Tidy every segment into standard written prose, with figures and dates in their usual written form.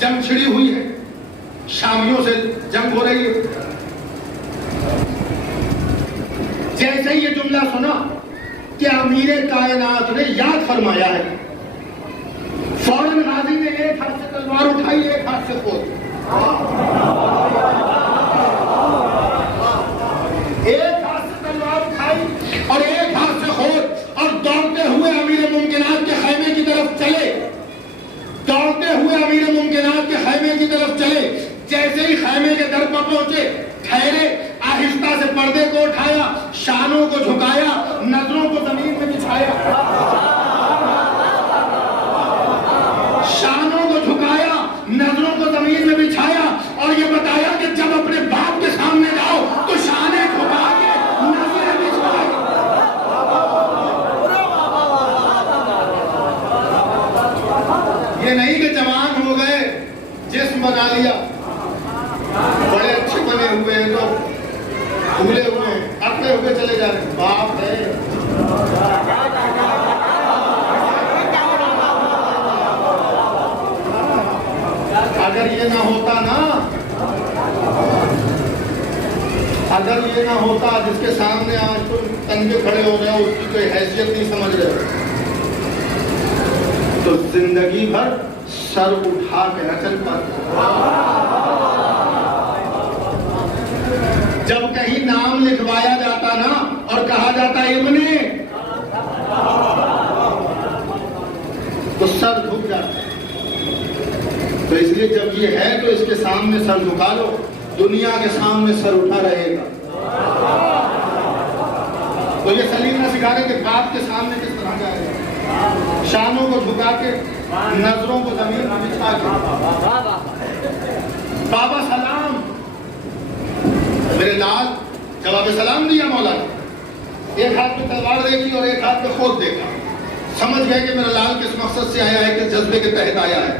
जंग छिड़ी हुई है, शामियों से जंग हो रही है। जैसे ही ये जुमला सुना कि अमीर कायनात ने याद फरमाया है, फौरन गाजी ने एक हाथ से तलवार उठाई, एक हाथ से खोद, एक हाथ से तलवार उठाई और एक हाथ से खोद, और दौड़ते हुए अमीर मुमकिनात के खैमे की तरफ चले, दौड़ते हुए अमीर मुमकिनात के खैमे की तरफ चले। जैसे ही खैमे के दर पर पहुंचे, ठहरे, आहिस्ता से पर्दे को उठाया, शानों को झुकाया, नजरों को जमीन में बिछाया, शानों को झुकाया, नजरों को जमीन में बिछाया, और ये बताया कि जब अपने बाप के सामने जाओ तो शाने झुका के नजरें बिछा के। ये नहीं कि जवान हो गए, जिस्म बना लिया, बड़े अच्छे बने हुए हैं तो भूले हुए हैं, अपने हुए चले जा रहे हैं। बाप है, अगर ये ना होता ना, अगर ये ना होता जिसके सामने आज तुम तंगे खड़े हो रहे हो, उसकी कोई हैसियत नहीं समझ रहे, तो जिंदगी भर सर उठा के न चल पाते। जब कहीं नाम लिखवाया जाता ना और कहा जाता इब्ने, तो सर झुक जाता। तो इसलिए जब ये है तो इसके सामने सर झुका लो, दुनिया के सामने सर उठा रहेगा। तो ये सलीम ने सिखा रहे कि बाप के सामने किस तरह जाएगा, शानों को झुका के, नजरों को जमीन में बिछा के। बाबा सलाम, मेरे लाल, जवाब सलाम दिया मौला ने, एक हाथ में तलवार देखी और एक हाथ में खोद देखा, समझ गए कि मेरा लाल किस मकसद से आया है, किस जज्बे के तहत आया है।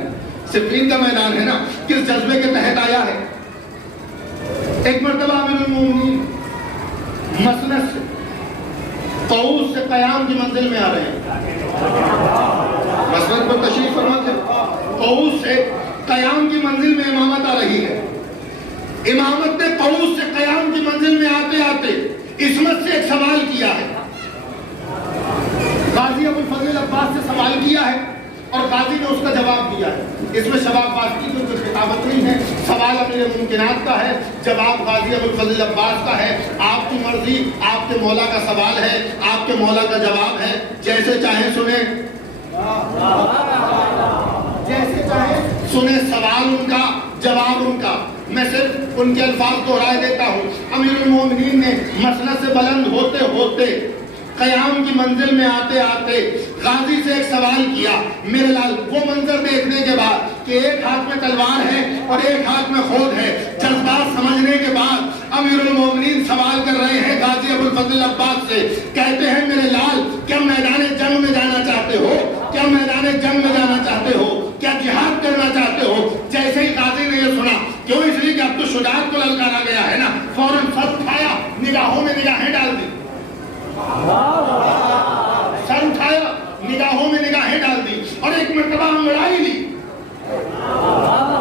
सिफीन का मैदान है ना, किस जज्बे के तहत आया है। एक मर्तबा अमीरुल मोमिनीन मसनद से, तऊस से कयाम की मंजिल में आ रहे हैं, मसनद पर तशरीफ फरमा थे, तऊस से कयाम की मंजिल में इमामत आ रही है। इमामत ने तऊस से कयाम की मंजिल में आते आते इस्मत से एक सवाल किया है, गाजी अबुल फजल अब्बास से सवाल किया है और गाजी ने उसका जवाब दिया है। इसमें शबाबाज की कोई खिताबत नहीं है, सवाल अमीर मुमकिनात का है, जवाब गाजी अबुल फजल अब्बास का है। आपकी मर्जी, आपके मौला का सवाल है, आपके मौला का जवाब है, जैसे चाहे सुने, जैसे चाहे सुने, सवाल उनका, जवाब उनका। मैं सिर्फ उनके अल्फाज दोहराए देता हूँ। अमीरुल मोमिनीन ने मसनद से बुलंद होते होते, कयाम की मंजिल में आते आते गाजी से एक सवाल किया। मेरे लाल, वो मंजर देखने के बाद कि एक हाथ में तलवार है और एक हाथ में खोद है, जज्बात समझने के बाद अमीरुल मोमिनीन सवाल कर रहे हैं गाजी अबुल फजल अब्बास से। कहते हैं, मेरे लाल, क्या मैदान जंग में जाना चाहते हो? क्या मैदान जंग में जाना चाहते हो? क्या जिहाद करना चाहते हो? जैसे ही गाजी ने यह सुना, क्यों? इसलिए कि अब तो शुजाअत को ललकारा गया है ना, फौरन सर उठाया, निगाहों में निगाहें डाल दी, सर उठाया, निगाहों में निगाहें डाल दी और एक मर्तबा अंगड़ाई ली।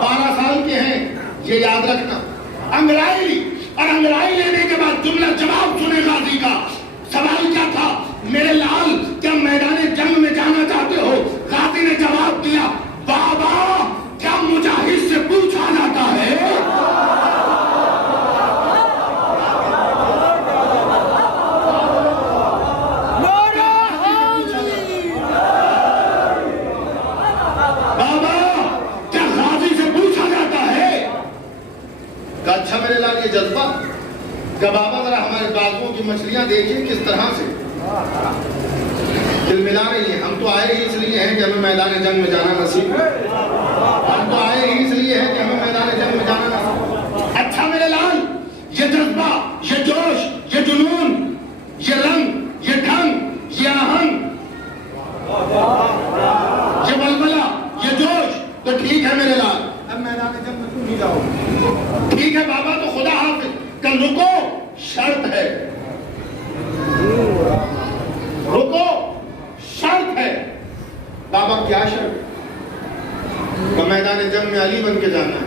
12 साल के हैं, ये याद रखना। अंगड़ाई ली और अंगड़ाई लेने के बाद जुमला जवाब सुने गाजी का। सवाल क्या था? मेरे लाल, क्या मैदान जंग में जाना चाहते हो? गाजी ने जवाब दिया, बाबा, क्या मुजाहिद से पूछा जाता है? अच्छा मेरे लाल, ये जज्बा का बाबा, जरा हमारे बाजुओं की मछलियां देखिए किस तरह से दिल मिला रही है। हम तो आए ही इसलिए हैं कि हमें मैदान जंग में जाना नसीब है, हम तो आए ही इसलिए हैं कि हमें मैदान जंग में जाना नसीब। अच्छा मेरे लाल, ये जज्बा, ये जोश, ये जुनून, ये रंग, ये ढंग, ये आहंग, ये बलबला, ये जोश, तो ठीक है मेरे लाल, अब मैदान जंग में तुम नहीं जाओ। ठीक है बाबा, तो खुदा हाफिज, कल रुको, शर्त है, रुको, शर्त है। बाबा क्या शर्त? तो मैदान जंग मैदान में अली बन के जाना है।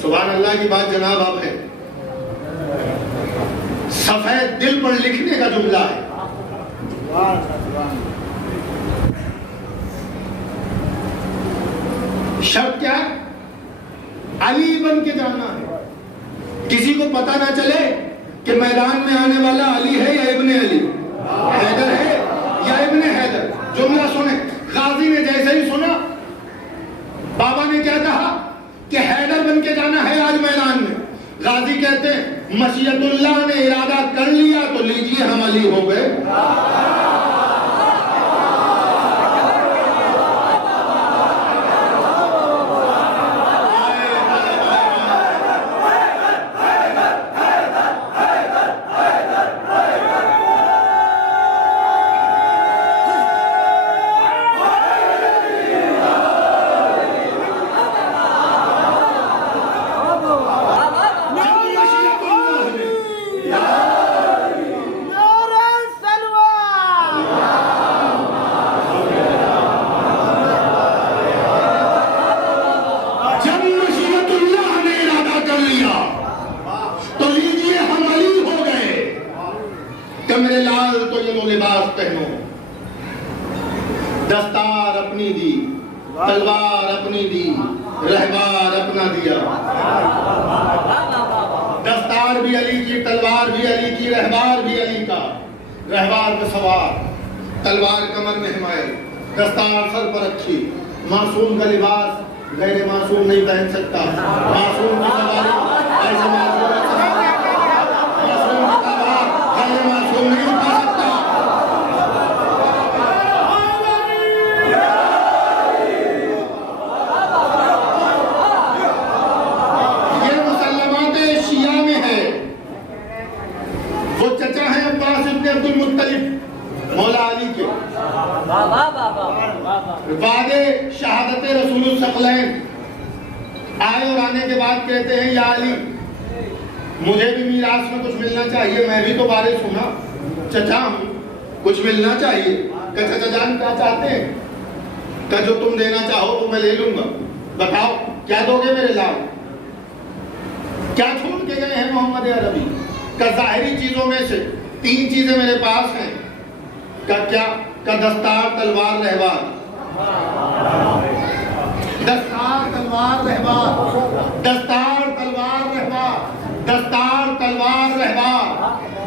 सुभान अल्लाह की बात जनाब अब है, सफेद दिल पर लिखने का जुमला है। शर्त क्या है? अली बन के जाना है। किसी को पता ना चले कि मैदान में आने वाला अली है या इब्ने अली, हैदर है या इब्ने हैदर। जुमला सुने, गाजी ने जैसे ही सुना, बाबा ने क्या कहा कि हैदर बन के जाना है आज मैदान में। गाजी कहते हैं मशीयतुल्लाह ने इरादा कर लिया तो लीजिए हम अली हो गए। दस्तार अपनी दी, तलवार अपनी दी, रहबार अपना दिया। दस्तार भी अली की, तलवार भी अली की, रहबार भी अली का। रहबार पे सवार, तलवार कमर में हिमायल, दस्तार सर पर रखी। मासूम का लिबास गैर मासूम नहीं पहन सकता। मासूम की सवारी ऐसे मासूम की तलवार गैर मासूम नहीं उठा सकता। चचा है अब्बास इब्न अब्दुल मुत्तलिब मौला अली के, वादे शहादत रसूलुल सकलैन आए और आने के बाद कहते हैं या अली मुझे भी मीरास में कुछ मिलना चाहिए, मैं भी तो बारिश हूं ना, चचा हूं, कुछ मिलना चाहिए। क्या चचा जान क्या चाहते हैं? क्या जो तुम देना चाहो वो मैं ले लूंगा, बताओ क्या दोगे मेरे लाल? क्या छोड़ के गए हैं मोहम्मद अरबी? का जाहिरी चीजों में से 3 चीजें मेरे पास हैं। का क्या? का दस्तार तलवार रहबार, दस्तार तलवार रहबार, दस्तार तलवार रहबार, दस्तार तलवार रहबार,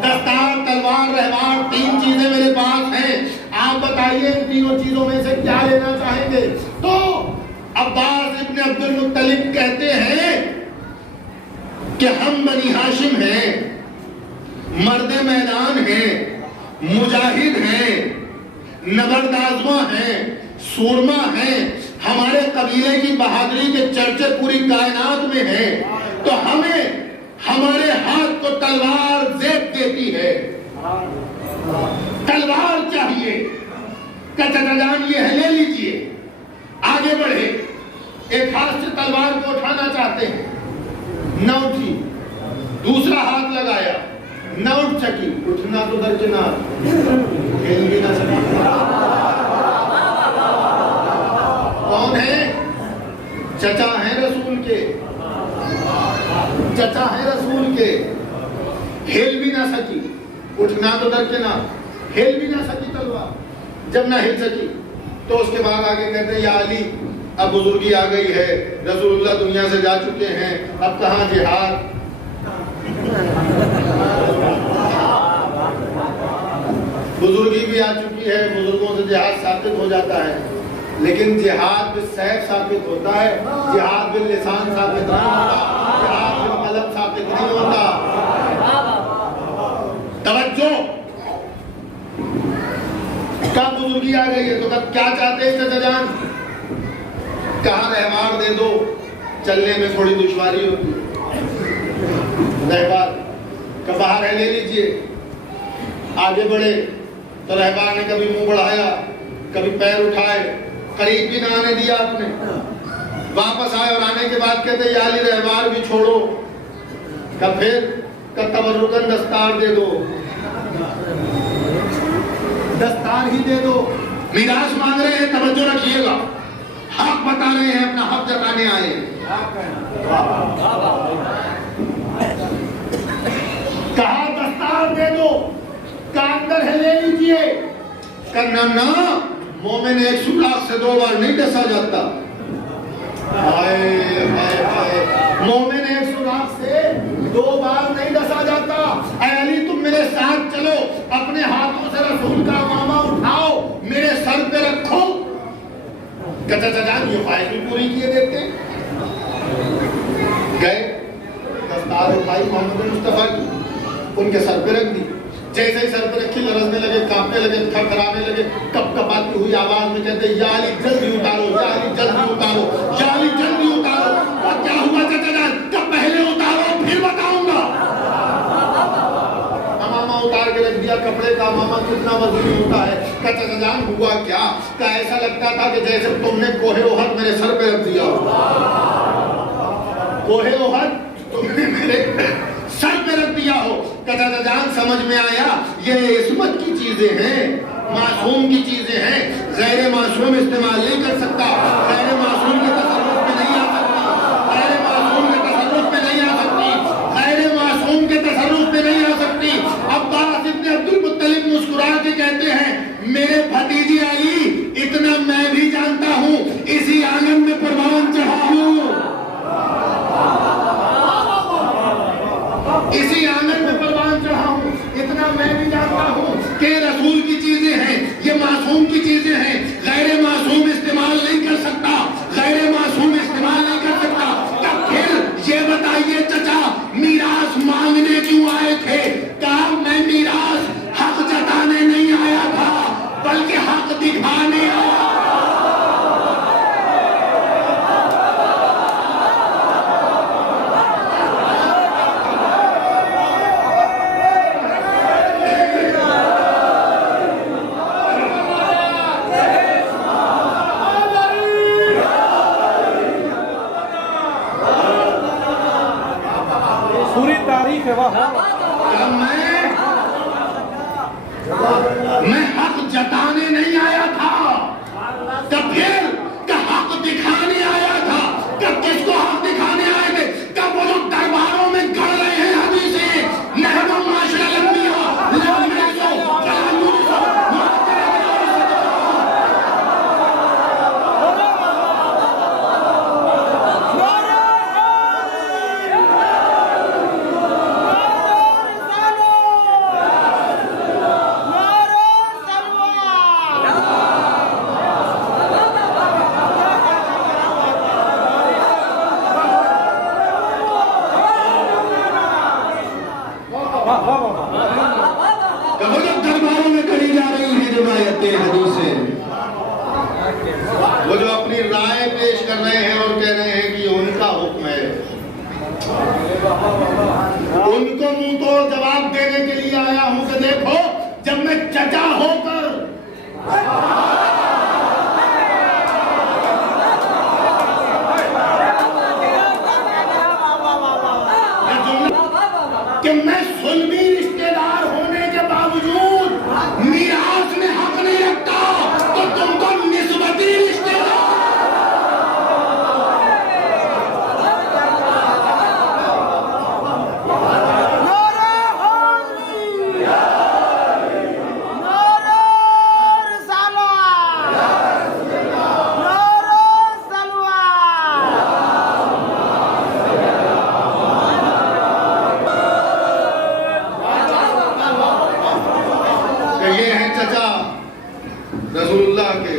दस्तार तलवार रहबार 3 चीजें मेरे पास हैं। आप बताइए इन तीनों चीजों में से क्या लेना चाहेंगे? तो अब्बास इब्न अब्दुल मुत्तलिब कहते हैं कि हम बनी हाशिम हैं, मर्दे मैदान हैं, मुजाहिद हैं, नबरदाजमा हैं, सूरमा हैं, हमारे कबीले की बहादुरी के चर्चे पूरी कायनात में हैं। तो हमें हमारे हाथ को तलवार जेब देती है, तलवार चाहिए। चाचा जान ये है, ले लीजिए। आगे बढ़े, एक हाथ से तलवार को उठाना चाहते हैं, न उठी, दूसरा हाथ लगाया, न उठ सकी, उठना तो दरकिनार, हिल भी ना सकी। कौन है? चचा है रसूल के, चचा है रसूल के। हिल भी ना सकी, उठना तो दरकिनार, हिल भी ना सकी तलवार। जब ना हिल सकी तो उसके बाद आगे कहते हैं या अली अब बुजुर्गी आ गई है, रसूलुल्लाह दुनिया से जा चुके हैं, अब कहाँ जिहाद? बुजुर्गी भी आ चुकी है, बुजुर्गों से जिहाद साबित हो जाता है, लेकिन जिहाद बिल सैफ साबित होता है, जिहाद बिल लिसान साबित नहीं होता, जिहाद बिल कलम साबित नहीं होता। तवज्जो, क्या बुजुर्गी आ गई है तो क्या चाहते हैं चाचा जान? कहाँ रहबार दे दो, चलने में थोड़ी दुश्वारी होती है, रहबार का बाहर है, ले लीजिए। आगे बढ़े तो रहबार ने कभी मुंह बढ़ाया, कभी पैर उठाए, करीब भी ना आने दिया आपने। वापस आए और आने के बाद कहते या अली रहबार भी छोड़ो, कब फिर का तबर्रुकन दस्तार दे दो, दस्तार ही दे दो। मीरास मांग रहे हैं, तवज्जो रखिएगा, हक बता रहे हैं, अपना हक जताने आए। कहा दस्तार दे दो, कहा अंदर है ले लीजिए। करना ना, मोमिन एक सुराख से 2 बार नहीं डसा जाता। हाय हाय हाय, मोमिन एक सुराख से 2 बार नहीं डसा जाता। ऐ अली तुम मेरे साथ चलो, अपने हाथों से रसूल का मामा उठाओ, मेरे सर पे रखो। चाचा जान ये ख्वाहिश भी पूरी किए देते। गए, दस्तार उठाई मोहम्मद मुस्तफा की, उनके सर पे रख दी। जैसे ही सर पे रखी, लरजने लगे, कांपने लगे, थरथराने लगे, कपकपाती हुई आवाज में कहते, या अली जल्दी उतारो, या अली जल्दी उतारो, या अली जल्दी उतारो। और क्या हुआ चाचा जान? कब पहले उतारो फिर बताऊंगा। मामा उतार के रख दिया कपड़े का। मामा कितना वजनी होता है? चाचा जान हुआ क्या? का ऐसा लगता था कि जैसे तुमने कोहे ओहद मेरे सर पे रख दिया। कोहे ओहद तुमने मेरे सर पे रख दिया हो। चाचा जान समझ में आया, ये इस्मत की चीजें हैं, मासूम की चीजें हैं। गैर मासूम इस्तेमाल नहीं कर सकता, गैर मासूम के तसर्रुफ में नहीं आ सकती, गैर मासूम के तसर्रुफ में नहीं आ सकती, गैर मासूम के तसर्रुफ में नहीं आ सकती। अब्बास इब्न अब्दुल मुत्तलिब मुस्कुरा के कहते हैं, मेरे भतीजे अली, इतना मैं भी जानता हूँ, इसी आंगन में परवान चढ़ा हूँ, इसी आंगन में परवान चढ़ा हूँ। इतना मैं भी जानता हूँ कि रसूल की चीजें हैं, ये मासूम की चीजें हैं। गैर मासूम इस्तेमाल नहीं कर सकता, गैर मासूम इस्तेमाल नहीं कर सकता। तब फिर ये बताइए चचा, मीरास मांगने क्यों आए थे? कहा मैं मीरास हक जताने नहीं आया था, बल्कि हक दिखाने आया। मैं हक जताने नहीं आया था, तब फिर हक दिखाने आया था। कब किसको हक दिखाने आए थे? कब वो लोग दरबारों में गढ़ रहे हैं हदीसें, नहरो माशरा लंबिया दरबारों में करी जा रही है रिवायतें हदीसें। वो जो अपनी राय पेश कर रहे हैं और कह रहे हैं कि उनका हुक्म है, उनको मुंह तोड़ जवाब देने के लिए आया हूं कि देखो, जब मैं चचा होकर कि मैं सुन्नी रिश्तेदार होने के बावजूद मीरास में हक नहीं रखता, तो तुमको निस्बती रिश्तेदार। ये हैं चचा रसूलुल्लाह के,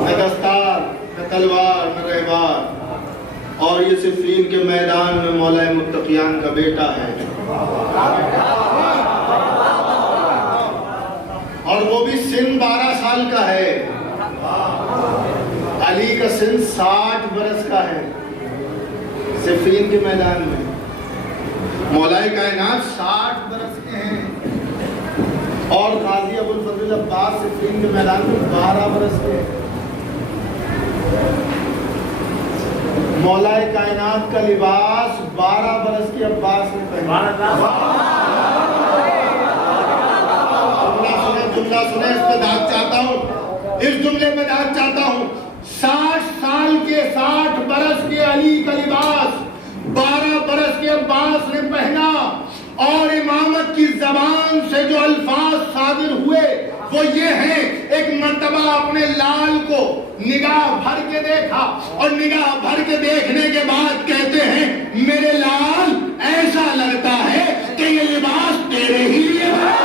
न दस्तार न तलवार न रहबार, और ये सिफ़ीन के मैदान में मौला मुत्तकियान का बेटा है, और वो भी सिन 12 साल का है। अली का सिन 60 बरस का है। सिफ़ीन के मैदान में मौलाए कायनात 60 बरस के हैं, और गाजी अबुल फजल अब्बास सिफ़ीन के मैदान में 12 बरस के हैं। मौलाए कायनात का लिबास 12 बरस के अब्बास ने पहना। जुमला सुने, इस पे दाग चाहता हूँ, इस जुमले में दाग चाहता हूँ। 60 साल के 60 बरस के अली का लिबास 12 बरस के अब्बास ने पहना, और इमामत की जबान से जो अल्फाज सादिर हुए वो ये हैं, एक मर्तबा अपने लाल को निगाह भर के देखा, और निगाह भर के देखने के बाद कहते हैं, मेरे लाल ऐसा लगता है कि ये लिबास तेरे ही लिए है।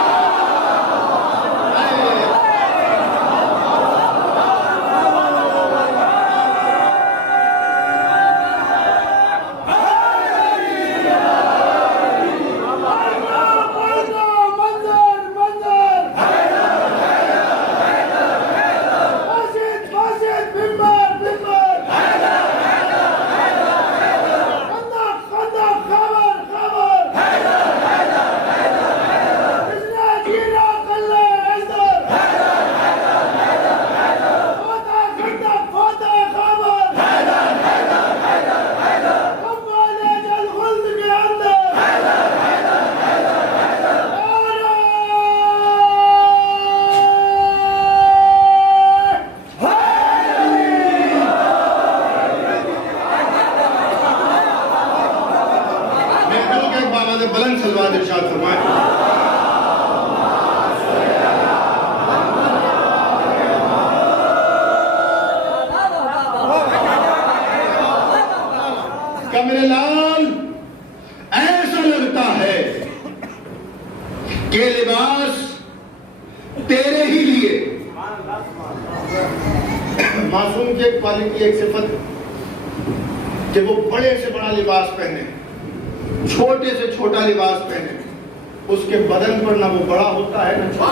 बुलंद सलवात इरशाद फरमाए। क्या मेरे लाल ऐसा लगता है कि लिबास तेरे ही लिए। मासूम की एक क्वालिटी, एक सिफत कि वो बड़े से बड़ा लिबास पहने, छोटे से छोटा लिबास पहने, उसके बदन पर ना वो बड़ा होता है ना छोटा।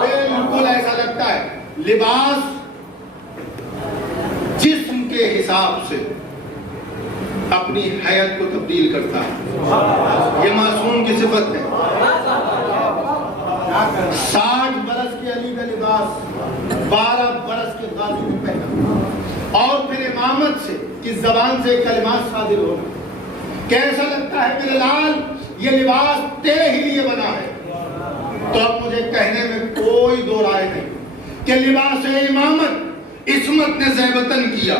बिल्कुल ऐसा लगता है लिबास जिस्म के हिसाब से अपनी हयत को तब्दील करता है। ये मासूम की सिफत है। 60 बरस के अली का लिबास 12 बरस के गाजी ने पहना, और फिर इमामत से की जबान से कलिमात सादिर होना। कैसा लगता है मेरे लाल, ये लिबास तेरे ही लिए बना है। तो अब मुझे कहने में कोई दो राय नहीं कि लिबास इमामत इस्मत ने ज़ैबतन किया।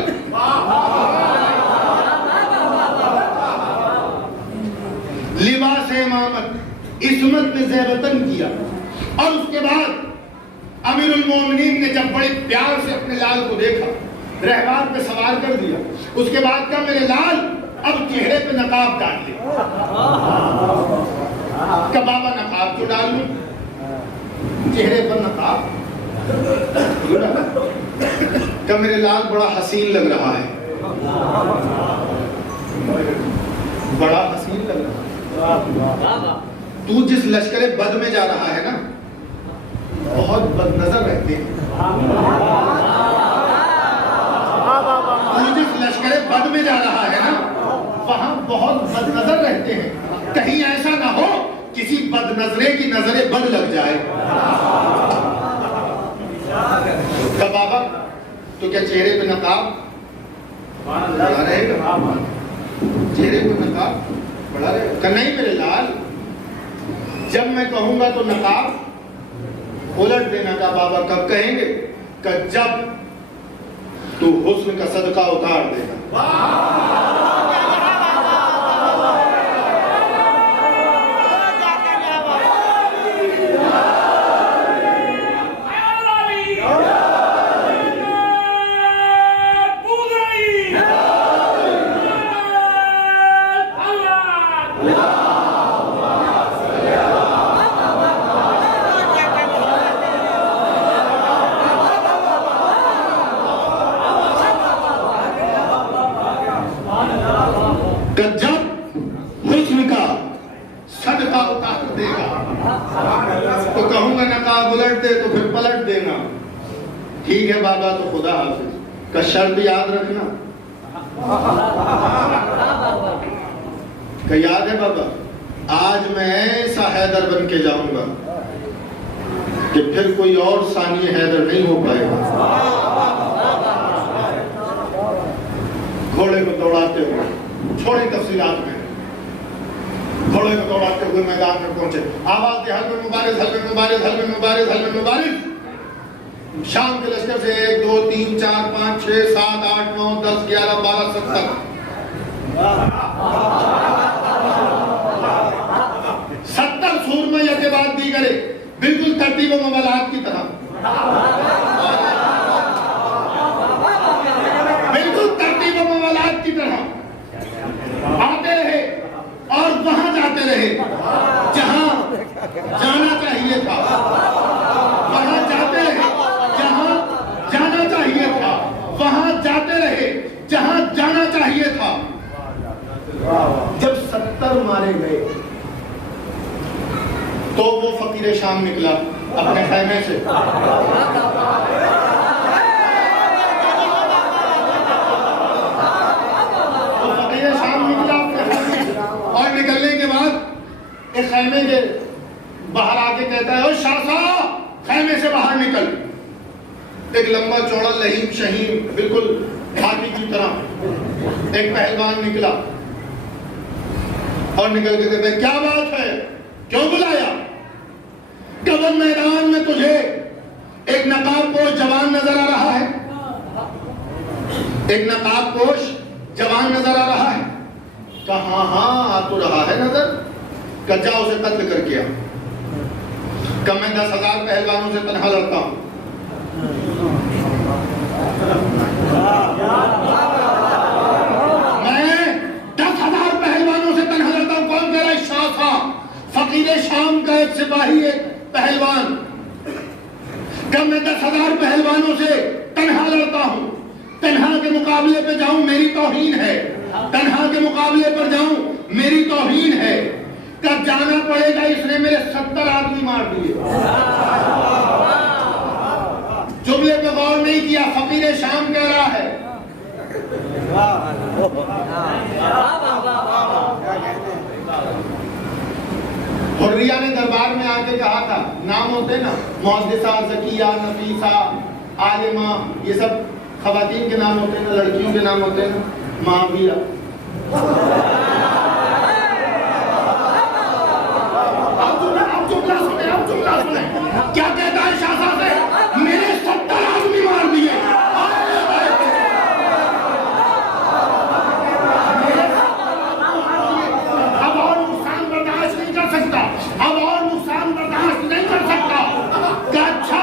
लिबास इमामत इस्मत ने ज़ैबतन किया, और उसके बाद अमीरुल मोमिनीन ने जब बड़े प्यार से अपने लाल को देखा, रहबार पे सवार कर दिया, उसके बाद का मेरे लाल अब चेहरे पे नकाब डाल ले। क्या बाबा नकाब क्यों डाल लूं, चेहरे पर नकाब क्या मेरे लाल बड़ा हसीन लग रहा है, बड़ा हसीन लग रहा है। तू जिस लश्करे बद में जा रहा है ना, बहुत बदनजर रहते हैं। तू जिस लश्करे बद में जा रहा है ना, वहां बहुत बदनजर रहते हैं। कहीं ऐसा ना हो किसी बदनजरे की नजरे बद लग जाए। कब बाबा तो क्या चेहरे पे नकाब बड़ा रहेगा, चेहरे पे नकाब बड़ा रहेगा? नहीं मेरे लाल, जब मैं कहूंगा तो नकाब उलट देना। का बाबा कब कहेंगे? कि जब तू हुस्न का सदका उतार देगा। तो फिर पलट देना। ठीक है बाबा, तो खुदा हाफिज का शर्त याद रखना। क्या याद है बाबा? आज मैं ऐसा हैदर बन के जाऊंगा कि फिर कोई और सानी हैदर नहीं हो पाएगा। घोड़े को दौड़ाते हुए, छोड़ी तफसीलात में, घोड़े को दौड़ाते हुए मैदान में पहुंचे, आवाज दी हल में मुबारिज, हल में मुबारिज, हल में मुबारिज, हल में मुबारिज। शाम के लश्कर से 1 2 3 4 5 6 7 8 9 10 11 12 70 70 सूर में यह बात दी करे, बिल्कुल तरतीब मवालात की तरह, बिल्कुल तरतीब मवालात की तरह आते रहे और वहां जाते रहे जहां जाना चाहिए था, वहां जाते रहे जहां जाना चाहिए था, वहां जाते रहे जहां जाना चाहिए था। जब 70 मारे गए तो वो फकीर शाम निकला अपने खैमे से, तो फकीर शाम निकला अपने खैमे से, और निकलने के बाद एक खैमे के बाहर आके कहता है, ओ शासा खैमे से बाहर निकल। एक लंबा चौड़ा लहीम शहीन बिल्कुल हाथी की तरह एक पहलवान निकला और निकल के कहते, क्या बात है, क्यों बुलाया? कबर मैदान में तुझे एक नकाबपोश जवान नजर आ रहा है, एक नकाबपोश जवान नजर आ रहा है। कहा हाँ आ तो रहा है नजर, कच्चा उसे कत्ल करके आ। कब मैं 10,000 पहलवानों से तनहा लड़ता हूं, मैं 10,000 पहलवानों से तनहा लड़ता हूं। कौन कह रहा है? शासा, फकीर शाम का एक सिपाही, एक पहलवान। कब मैं 10,000 पहलवानों से तन्हा लड़ता हूं, तन्हा के मुकाबले पे जाऊं मेरी तौहीन है, तन्हा के मुकाबले पर जाऊं मेरी तौहीन है। कब जाना पड़ेगा, इसने मेरे 70 आदमी मार दिए। जुमले पे गौर नहीं किया, फकीर शाम कह रहा है। हुर्रिया ने दरबार में आके कहा था, नाम होते ना मुहद्दिसा, ज़किया, नफीसा, आलिमा, ये सब खवातीन के नाम होते हैं ना, लड़कियों के नाम होते हैं ना, माविया। आप जुमला सुने, क्या कहता है शासा से? मेरे 70 आदमी मार दिए। अब और नुकसान बर्दाश्त नहीं कर सकता, अब और नुकसान बर्दाश्त नहीं कर सकता। अच्छा,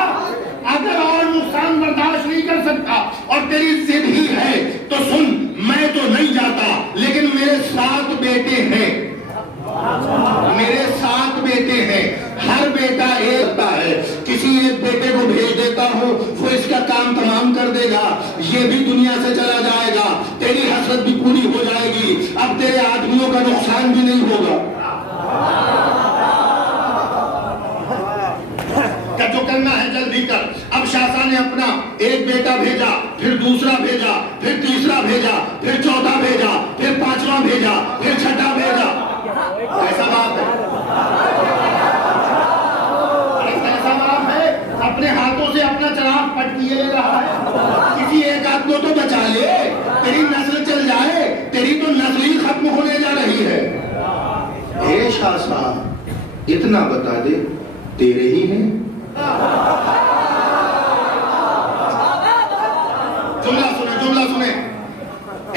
अगर और नुकसान बर्दाश्त नहीं कर सकता और तेरी जिद ही है तो सुन, मैं तो नहीं जाता, लेकिन मेरे 7 बेटे हैं, मेरे 7 बेटे हैं, हर बेटा एक होता है, किसी एक बेटे को भेज देता हूं, वो इसका काम तमाम कर देगा, ये भी दुनिया से चला जाएगा, तेरी हसरत भी पूरी हो जाएगी, अब तेरे आदमियों का नुकसान भी नहीं होगा। जो करना है जल्दी कर। अब शासा ने अपना एक बेटा भेजा, फिर दूसरा भेजा, फिर तीसरा भेजा, फिर चौथा भेजा, फिर 5वां भेजा, फिर 6ठा भेजा। ऐसा बात है, ऐसा बात है, अपने हाथों से अपना चराग पटकिए ले रहा है। किसी एक आध को तो बचा ले, तेरी नस्ल चल जाए, तेरी तो नस्ल ही खत्म होने जा रही है। ए शासा, इतना बता दे, तेरे ही हैं। जुमला सुने,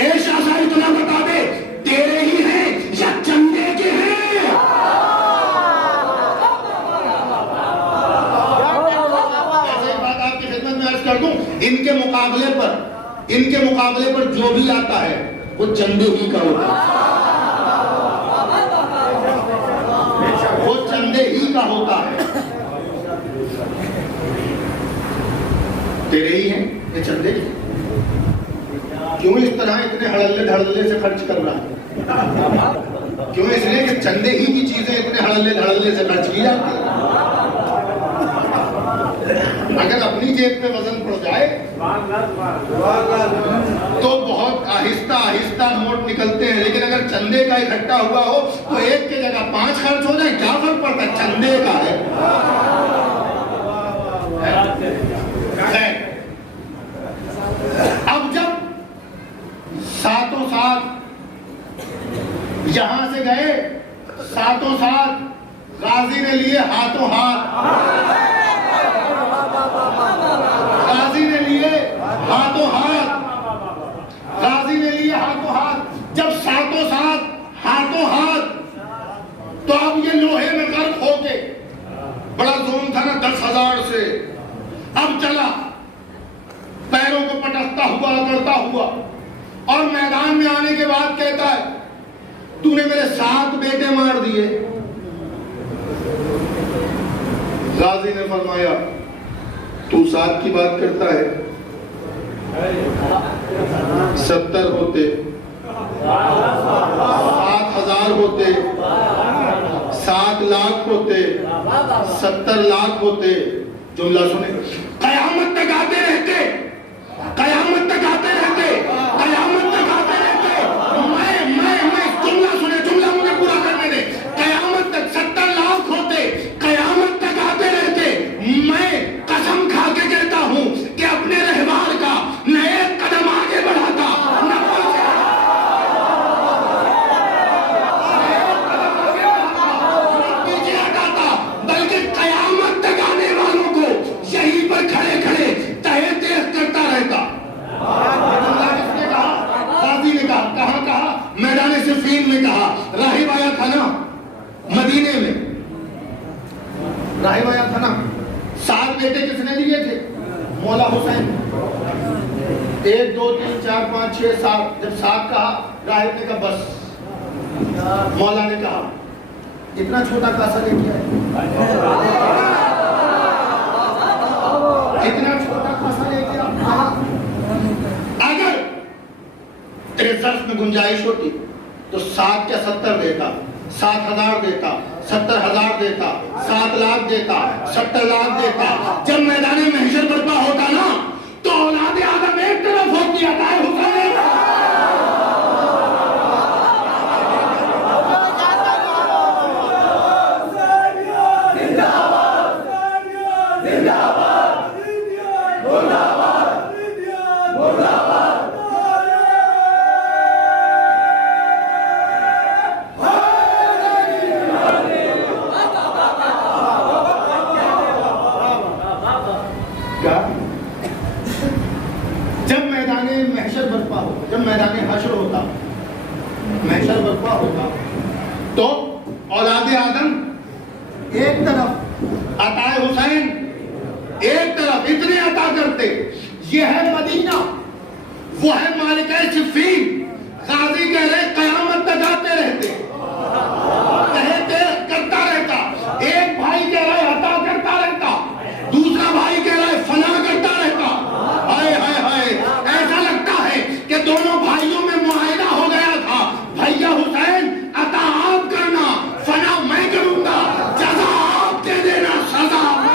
ए शासा, इतना बता दे, तेरे ही हैं या चंदे के हैं? ऐसे एक बात आपकी खिदमत में अर्ज कर दूं, इनके मुकाबले पर जो भी आता है वो चंदे ही का होता है, वो चंदे ही का होता है। तेरे ही हैं ये चंदे? क्यों इस तरह इतने हड़ल्ले धड़ल्ले से खर्च कर रहा है? क्यों? इसलिए कि चंदे ही की चीजें इतने हड़ल्ले धड़ल्ले से खर्च की जाती है। अगर अपनी जेब पे वजन पड़ जाए तो बहुत आहिस्ता आहिस्ता नोट निकलते हैं, लेकिन अगर चंदे का इकट्ठा हुआ हो तो एक की जगह 5 खर्च हो जाए, क्या फर्क पड़ता है? चंदे का है। अब जब सातों साथ यहां से गए, सातों साथ गाजी ने लिए हाथों हाथ, गाजी ने लिए हाथों हाथ, गाजी ने लिए हाथों हाथ। जब सातों साथ हाथों हाथ, तो अब ये लोहे में गर्क होके, बड़ा जोन था ना 10,000 से, अब चला पैरों को पटकता हुआ करता हुआ, और मैदान में आने के बाद कहता है तूने मेरे 7 बेटे मार दिए। गाजी ने फरमाया तू 7 की बात करता है, 70 होते, 7,000 होते, 7 लाख होते, 70 लाख होते। जुमला सुने, कयामत तक आते रहते, कयामत तक आते रहते, कयामत तक आते रहते। मैं जुमला सुने, जुमला मुझे पूरा करने दे। कयामत तक 70 लाख होते, कयामत तक आते रहते। मैं कसम खा के कहता हूं कि अपने रहवार का न एक कदम आगे बढ़ाता, न पीछे हटाता, बल्कि कयामत तक आने वालों को यहीं पर खड़े खड़े तहे तेज करता रहता। किसने कहा? गाजी ने कहा। कहां कहा? मैदान सिफ़ीन में कहा। राहिब आया था ना मदीने में, राहिब आया था ना। 7 बेटे किसने दिए थे? मौला हुसैन। 1 2 3 4 5 6 7। जब 7 कहा, राहिब ने कहा बस। मौला ने कहा इतना छोटा कासा लेके आए, इतना छोटा कासा लेके आया। अगर तेरे ज़र्फ में गुंजाइश होती तो 7 क्या 70 देता, 7,000 देता, 70,000 देता, 7 लाख देता, 70 लाख देता। जब मैदान महशर बर्पा होता ना, तो औलाद आदम एक तरफ होती, अताए हुसैन जब मैदान हशर होता, महशर बर्पा होता, तो औलाद आदम एक तरफ, अताए हुसैन एक तरफ, इतने अता करते। ये है मदीना, वो है मालिका सिफ़ीन। गाजी कह रहे कयामत तक आते रहते, कहते करता रहता। एक भाई कह रहा है अता करता रहता, दूसरा भाई कह रहा है फना करता रहता। हाय हाय हाय, ऐसा लगता है कि दोनों भाइयों में मुआहिदा हो गया था। भैया हुसैन अता आप करना, फना मैं करूंगा, जज़ा आप दे देना, सजा मैं।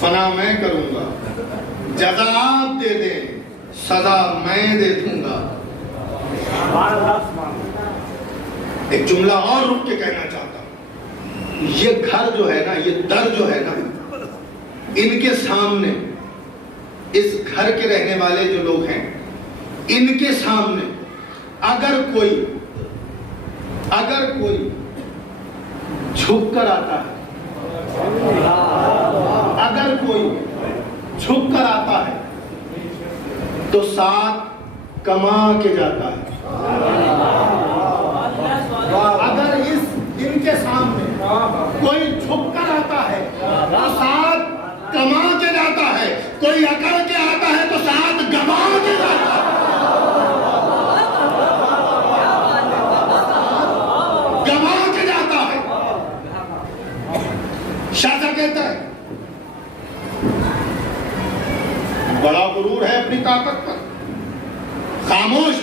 फना मैं करूंगा, जज़ा आप दे दें, सजा मैं दे दूंगा। एक जुमला और रुक के कहना चाहता हूं। ये घर जो है ना, ये दर जो है ना, इनके सामने, इस घर के रहने वाले जो लोग हैं, इनके सामने अगर कोई झुक कर आता है, अगर कोई झुक कर आता है तो 7 कमा के जाता है। अगर इनके सामने कोई झुक कर आता है तो 7 कमा के जाता है, कोई अकड़ के आता है तो 7 गवा के जाता है। गवा के जाता है। शाह कहता है बड़ा गुरूर है अपनी ताकत पर, खामोश